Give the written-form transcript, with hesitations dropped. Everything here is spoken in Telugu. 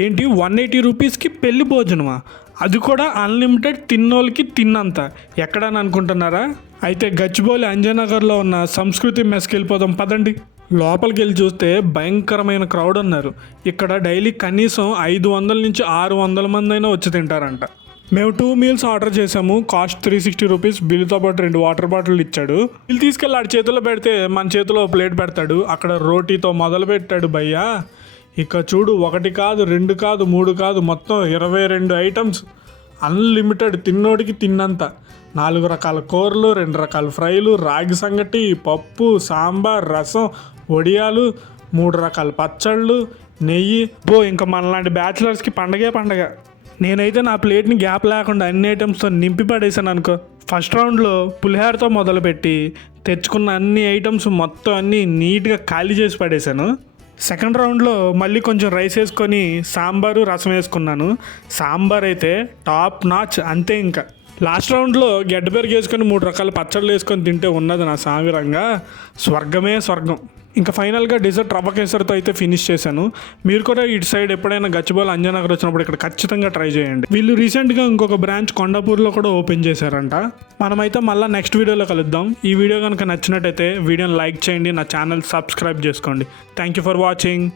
ఏంటి 180 రూపీస్కి పెళ్లి భోజనమా? అది కూడా అన్లిమిటెడ్, తిన్నోళ్ళకి తిన్నంత. ఎక్కడని అనుకుంటున్నారా? అయితే గచ్చిబౌలి అంజనగర్లో ఉన్న సంస్కృతి మెస్కి వెళ్ళిపోదాం పదండి. లోపలికి వెళ్ళి చూస్తే భయంకరమైన క్రౌడ్ ఉన్నారు. ఇక్కడ డైలీ కనీసం 500 నుంచి 600 మంది అయినా వచ్చి తింటారంట. మేము 2 మీల్స్ ఆర్డర్ చేసాము. Cost 360 rupees. బిల్లుతో పాటు 2 వాటర్ బాటిల్ ఇచ్చాడు. బిల్ తీసుకెళ్ళి ఆడి చేతిలో పెడితే మన చేతిలో ప్లేట్ పెడతాడు. అక్కడ రోటీతో మొదలు పెట్టాడు భయ్యా. ఇక చూడు, 1 కాదు 2 కాదు 3 కాదు, మొత్తం 22 ఐటమ్స్. అన్లిమిటెడ్, తిన్నోడికి తిన్నంత. 4 రకాల కూరలు, 2 రకాల ఫ్రైలు, రాగి సంగటి, పప్పు, సాంబార్, రసం, వడియాలు, 3 రకాల పచ్చళ్ళు, నెయ్యి. ఇంకా మనలాంటి బ్యాచిలర్స్కి పండగే పండగ. నేనైతే నా ప్లేట్ని గ్యాప్ లేకుండా అన్ని ఐటమ్స్తో నింపి పడేసాను అనుకో. ఫస్ట్ రౌండ్లో పులిహోరతో మొదలుపెట్టి తెచ్చుకున్న అన్ని ఐటమ్స్ మొత్తం అన్నీ నీట్గా ఖాళీ చేసి పడేశాను. సెకండ్ రౌండ్లో మళ్ళీ కొంచెం రైస్ వేసుకొని సాంబారు, రసం వేసుకున్నాను. సాంబార్ అయితే టాప్ నాచ్, అంతే. ఇంకా లాస్ట్ రౌండ్లో గడ్డ పెరుగు వేసుకొని 3 రకాల పచ్చళ్ళు వేసుకొని తింటే ఉన్నది నా సామిరంగా స్వర్గమే స్వర్గం. ఇంకా ఫైనల్గా డెజర్ట్ రవ్వ కేసరితో అయితే ఫినిష్ చేశాను. మీరు కూడా ఇటు సైడ్ ఎప్పుడైనా గచ్చిబౌలి అంజనగర్ వచ్చినప్పుడు ఇక్కడ ఖచ్చితంగా ట్రై చేయండి. వీళ్ళు రీసెంట్గా ఇంకొక బ్రాంచ్ కొండాపూర్లో కూడా ఓపెన్ చేశారంట. మనమైతే మళ్ళీ నెక్స్ట్ వీడియోలో కలుద్దాం. ఈ వీడియో కనుక నచ్చినట్టయితే వీడియోని లైక్ చేయండి, నా ఛానల్ సబ్స్క్రైబ్ చేసుకోండి. Thank you for watching.